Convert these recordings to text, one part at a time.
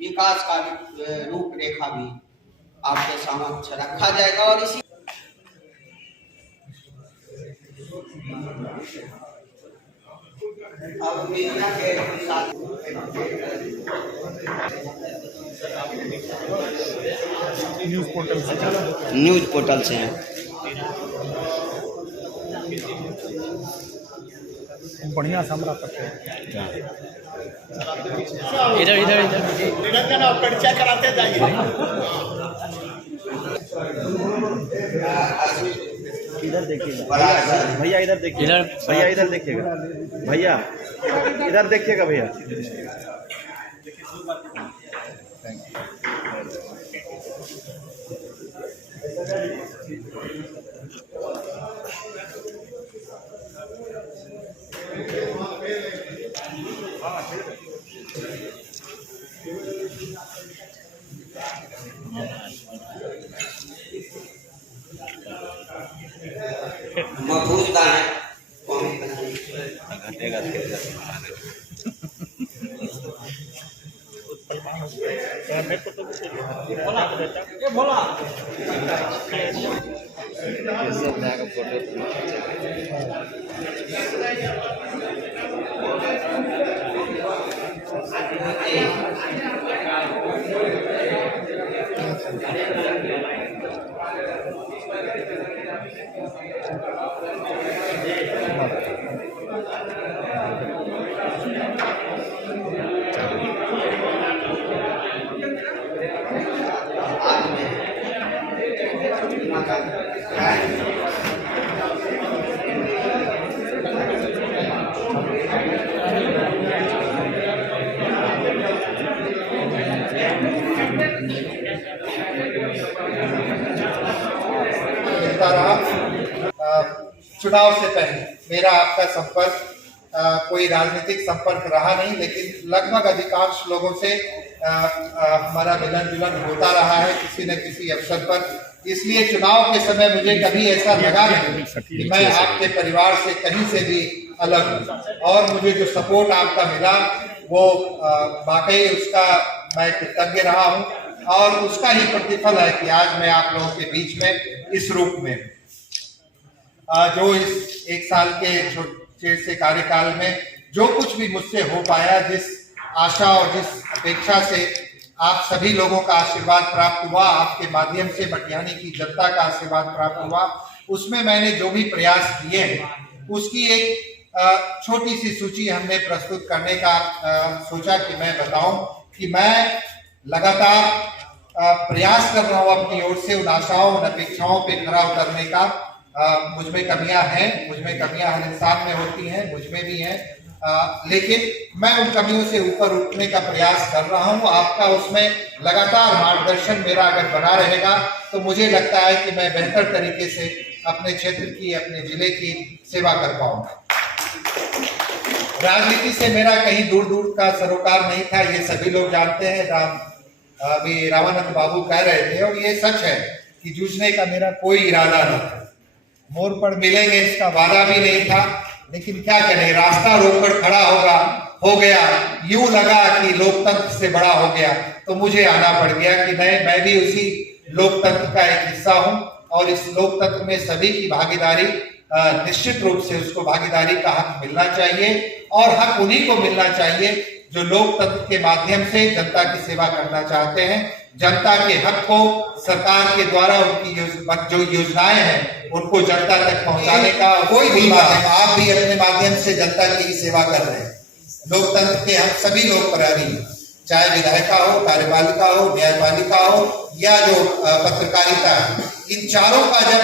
विकास का रूपरेखा भी आपके समक्ष रखा जाएगा। और इसी अब मीडिया के साथ न्यूज पोर्टल से हैं। बढ़िया सामना करते हैं। इधर इधर इधर निरंजन आप परिचय कराते जाइए। इधर देखिएगा भैया, इधर देखिए भैया, इधर देखिएगा भैया, इधर देखिएगा भैया। मौजूदा है घटेगा चुनाव से पहले मेरा आपका संपर्क कोई राजनीतिक संपर्क रहा नहीं, लेकिन लगभग अधिकांश लोगों से हमारा मिलन जुलन होता रहा है किसी न किसी अवसर पर। इसलिए चुनाव के समय मुझे कभी ऐसा लगा नहीं कि मैं आपके परिवार से कहीं से भी अलग हूँ। और मुझे जो सपोर्ट आपका मिला वो वाकई उसका मैं कृतज्ञ रहा हूँ, और उसका ही प्रतिफल है कि आज मैं आप लोगों के बीच में इस रूप में जो इस एक साल के छोटे से कार्यकाल में जो कुछ भी मुझसे हो पाया, जिस आशा और जिस अपेक्षा से आप सभी लोगों का आशीर्वाद प्राप्त हुआ, आपके माध्यम से मटिहानी की जनता का आशीर्वाद प्राप्त हुआ, उसमें मैंने जो भी प्रयास किए हैं उसकी एक छोटी सी सूची हमने प्रस्तुत करने का सोचा कि मैं बताऊं कि मैं लगातार प्रयास कर रहा हूं अपनी ओर से उन आशाओं उन अपेक्षाओं पे खरा उतरने का। मुझ में कमियां हैं, मुझ में कमियां हर इंसान में होती हैं, मुझ में भी हैं, लेकिन मैं उन कमियों से ऊपर उठने का प्रयास कर रहा हूं। आपका उसमें लगातार मार्गदर्शन मेरा अगर बना रहेगा तो मुझे लगता है कि मैं बेहतर तरीके से अपने क्षेत्र की, अपने जिले की सेवा कर पाऊंगा। राजनीति से मेरा कहीं दूर दूर का सरोकार नहीं था, ये सभी लोग जानते हैं। अभी रामानंद बाबू कह रहे थे और ये सच है कि जूझने का मेरा कोई इरादा नहीं था। मोड़ पर मिलेंगे इसका वादा भी नहीं था, लेकिन क्या करें, रास्ता रोककर खड़ा हो गया। यूं लगा कि लोकतंत्र से बड़ा हो गया, तो मुझे आना पड़ गया कि मैं भी उसी लोकतंत्र का एक हिस्सा हूं, और इस लोकतंत्र में सभी की भागीदारी निश्चित रूप से उसको भागीदारी का हक मिलना चाहिए, और हक उन्हीं को मिलना चाहिए जो लोकतंत्र के माध्यम से जनता की सेवा करना चाहते हैं। जनता के हक को सरकार के द्वारा उनकी जो योजनाएं हैं उनको जनता तक पहुंचाने का कोई भी आप भी अपने माध्यम से जनता की सेवा कर रहे हैं। लोकतंत्र के हक सभी लोग प्राणी हैं, चाहे विधायिका हो, कार्यपालिका हो, न्यायपालिका हो या जो पत्रकारिता है। इन चारों का जब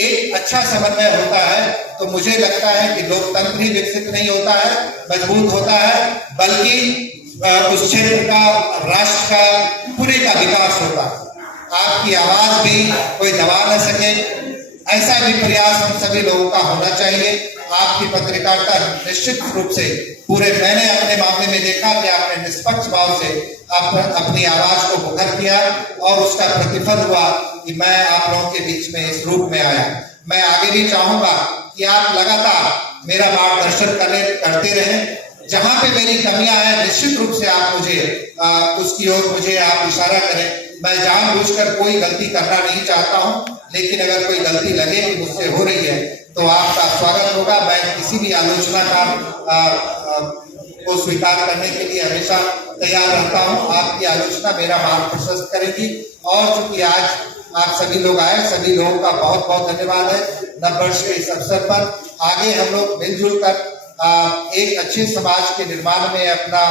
एक अच्छा समन्वय होता है तो मुझे लगता है कि लोकतंत्र ही विकसित नहीं होता है, मजबूत होता है, बल्कि उस क्षेत्र का, राष्ट्र का, पूरे का विकास होता है। आपकी आवाज भी कोई दबा न सके, ऐसा भी प्रयास हम सभी लोगों का होना चाहिए। आपकी पत्रकारिता निश्चित रूप से मैंने अपने मामले में देखा कि आपने निष्पक्ष भाव से अपनी आवाज को मुखर किया, और उसका प्रतिफल हुआ कि मैं आप लोगों के बीच में इस रूप में आया। मैं आगे भी चाहूंगा कि आप लगातार मेरा मार्गदर्शन करते रहें, जहां पे मेरी कमियां हैं निश्चित रूप से आप मुझे उसकी ओर मुझे आप इशारा करें। मैं जानबूझकर कोई गलती करना नहीं चाहता हूं, लेकिन अगर कोई गलती लगे कि मुझसे हो रही है तो आपका स्वागत होगा। मैं किसी भी आलोचना का को स्वीकार करने के लिए हमेशा तैयार रहता हूं। आपकी आलोचना मेरा मार्ग प्रशस्त करेगी। और चूंकि आज आप सभी लोग आए, सभी लोगों का बहुत बहुत धन्यवाद है। नववर्ष के इस अवसर पर आगे हम लोग मिलजुल कर एक अच्छे समाज के निर्माण में अपना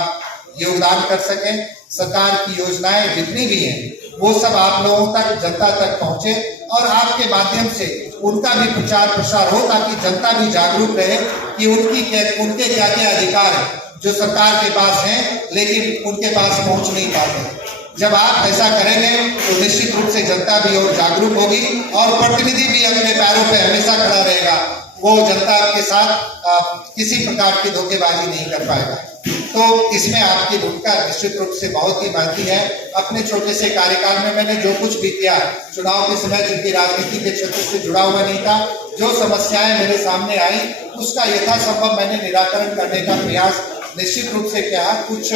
योगदान कर सकें। सरकार की योजनाएं जितनी भी हैं वो सब आप लोगों तक, जनता तक पहुंचे और आपके माध्यम से उनका भी प्रचार प्रसार हो, ताकि जनता भी जागरूक रहे कि उनके क्या क्या अधिकार हैं जो सरकार के पास हैं लेकिन उनके पास पहुंच नहीं पाते। जब आप ऐसा करेंगे तो निश्चित रूप से जनता भी और जागरूक होगी और प्रतिनिधि भी अपने पैरों पे हमेशा खड़ा रहेगा। वो जनता के साथ किसी प्रकार की धोखेबाजी नहीं कर पाएगा। तो इसमें आपकी भूमिका निश्चित रूप से बहुत ही बढ़ती है। अपने छोटे से कार्यकाल में मैंने जो कुछ भी किया, चुनाव के समय चूंकि राजनीति के क्षेत्र से जुड़ा हुआ नहीं था, जो समस्याएं मेरे सामने आई उसका यथासंभव मैंने निराकरण करने का प्रयास निश्चित रूप से किया। कुछ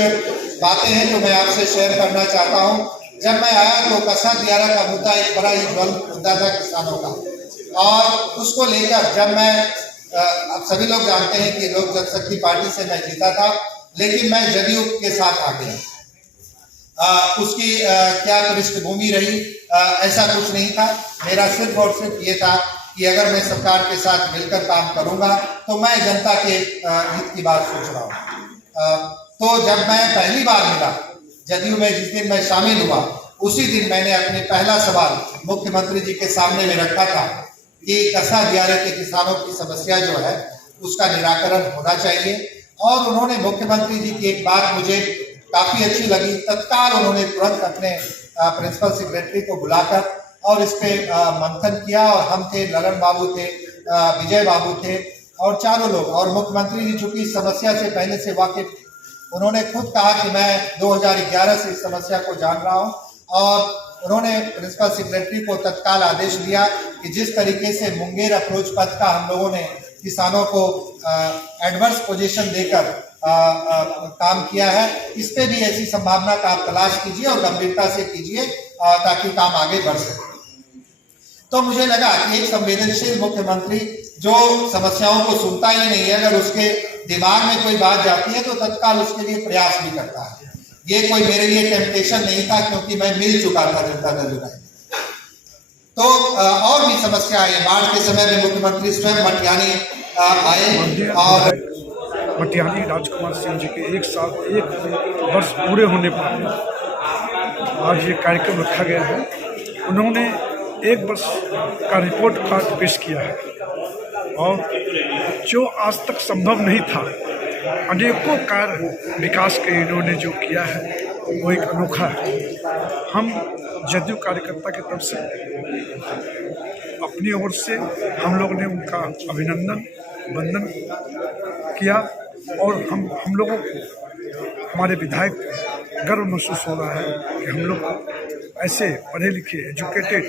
बातें हैं जो मैं आपसे शेयर करना चाहता हूँ। जब मैं आया तो कसा दियारा का मुद्दा एक बड़ा ही ज्वलंत मुद्दा था किसानों का, और उसको लेकर जब मैं अब सभी लोग जानते हैं कि लोक जनशक्ति पार्टी से मैं जीता था, लेकिन मैं जदयू के साथ आ गया। उसकी क्या पृष्ठभूमि रही, ऐसा कुछ नहीं था। मेरा सिर्फ और सिर्फ ये था कि अगर मैं सरकार के साथ मिलकर काम करूंगा तो मैं जनता के हित की बात सोच रहा हूँ। तो जब मैं पहली बार मिला जदयू में, जिस दिन मैं शामिल हुआ उसी दिन मैंने अपने पहला सवाल मुख्यमंत्री जी के सामने में रखा था कि कसा दियारे के किसानों की समस्या जो है उसका निराकरण होना चाहिए। और उन्होंने, मुख्यमंत्री जी की एक बात मुझे काफी अच्छी लगी। तत्काल उन्होंने तुरंत अपने प्रिंसिपल सेक्रेटरी को बुलाकर और इस पे मंथन किया, और हम थे, ललन बाबू थे, विजय बाबू थे और चारों लोग। और मुख्यमंत्री जी चूंकि इस समस्या से पहले से वाकिफ, उन्होंने खुद कहा कि मैं 2011 से इस समस्या को जान रहा हूं, और उन्होंने प्रिंसिपल सेक्रेटरी को तत्काल आदेश दिया कि जिस तरीके से मुंगेर अप्रोच पथ का हम लोगों ने किसानों को एडवर्स पोजीशन देकर काम किया है, इस पे भी ऐसी संभावना का आप तलाश कीजिए और गंभीरता से कीजिए ताकि काम आगे बढ़ सके। तो मुझे लगा कि एक संवेदनशील मुख्यमंत्री जो समस्याओं को सुनता ही नहीं है, अगर उसके दिमाग में कोई बात जाती है तो तत्काल उसके लिए प्रयास भी करता है। ये कोई मेरे लिए टेम्पटेशन नहीं था, क्योंकि मैं मिल चुका था जनता दल यूनाइटेड। तो और भी समस्या आई। बाढ़ के समय में मुख्यमंत्री स्वयं मटियानी आए, और मटियानी राजकुमार सिंह जी के 1 वर्ष पूरे होने पर आज ये कार्यक्रम रखा गया है। उन्होंने 1 वर्ष का रिपोर्ट कार्ड पेश किया है, और जो आज तक संभव नहीं था, अनेकों कार्य विकास के इन्होंने जो किया है वो एक अनोखा है। हम जदयू कार्यकर्ता की तरफ से अपनी ओर से हम लोग ने उनका अभिनंदन वंदन किया, और हम लोगों को, हमारे विधायक गर्व महसूस हो रहा है कि हम लोग को ऐसे पढ़े लिखे, एजुकेटेड,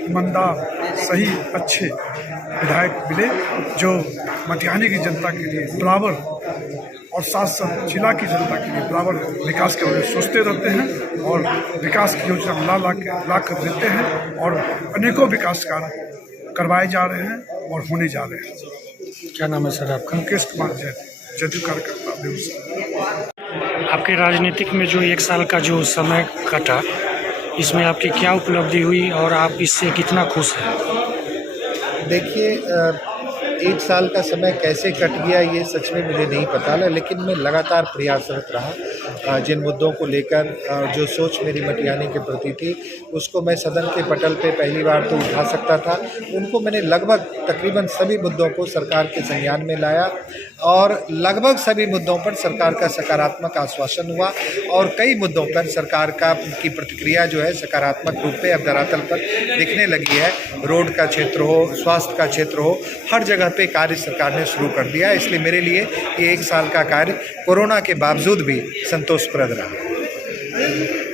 ईमानदार, सही, अच्छे विधायक मिले जो मटियानी की जनता के लिए बराबर और साथ साथ जिला की जनता के लिए बराबर विकास के बारे में सोचते रहते हैं, और विकास की योजना ला कर देते हैं, और अनेकों विकास कार्य करवाए जा रहे हैं और होने जा रहे हैं। क्या नाम है सर आपका? मुकेश कुमार जैन, जदयू कार्यकर्ता बेगूसराय। आपके राजनीतिक में जो 1 साल का जो समय कटा, इसमें आपकी क्या उपलब्धि हुई और आप इससे कितना खुश हैं? देखिए, 1 साल का समय कैसे कट गया ये सच में मुझे नहीं पता, लेकिन मैं लगातार प्रयासरत रहा। जिन मुद्दों को लेकर जो सोच मेरी मटियानी के प्रति थी उसको मैं सदन के पटल पे पहली बार तो उठा सकता था, उनको मैंने लगभग तकरीबन सभी मुद्दों को सरकार के संज्ञान में लाया, और लगभग सभी मुद्दों पर सरकार का सकारात्मक आश्वासन हुआ, और कई मुद्दों पर सरकार की प्रतिक्रिया जो है सकारात्मक रूप पे अब धरातल पर दिखने लगी है। रोड का क्षेत्र हो, स्वास्थ्य का क्षेत्र हो, हर जगह पे कार्य सरकार ने शुरू कर दिया। इसलिए मेरे लिए ये 1 साल का कार्य कोरोना के बावजूद भी संतोषप्रद रहा।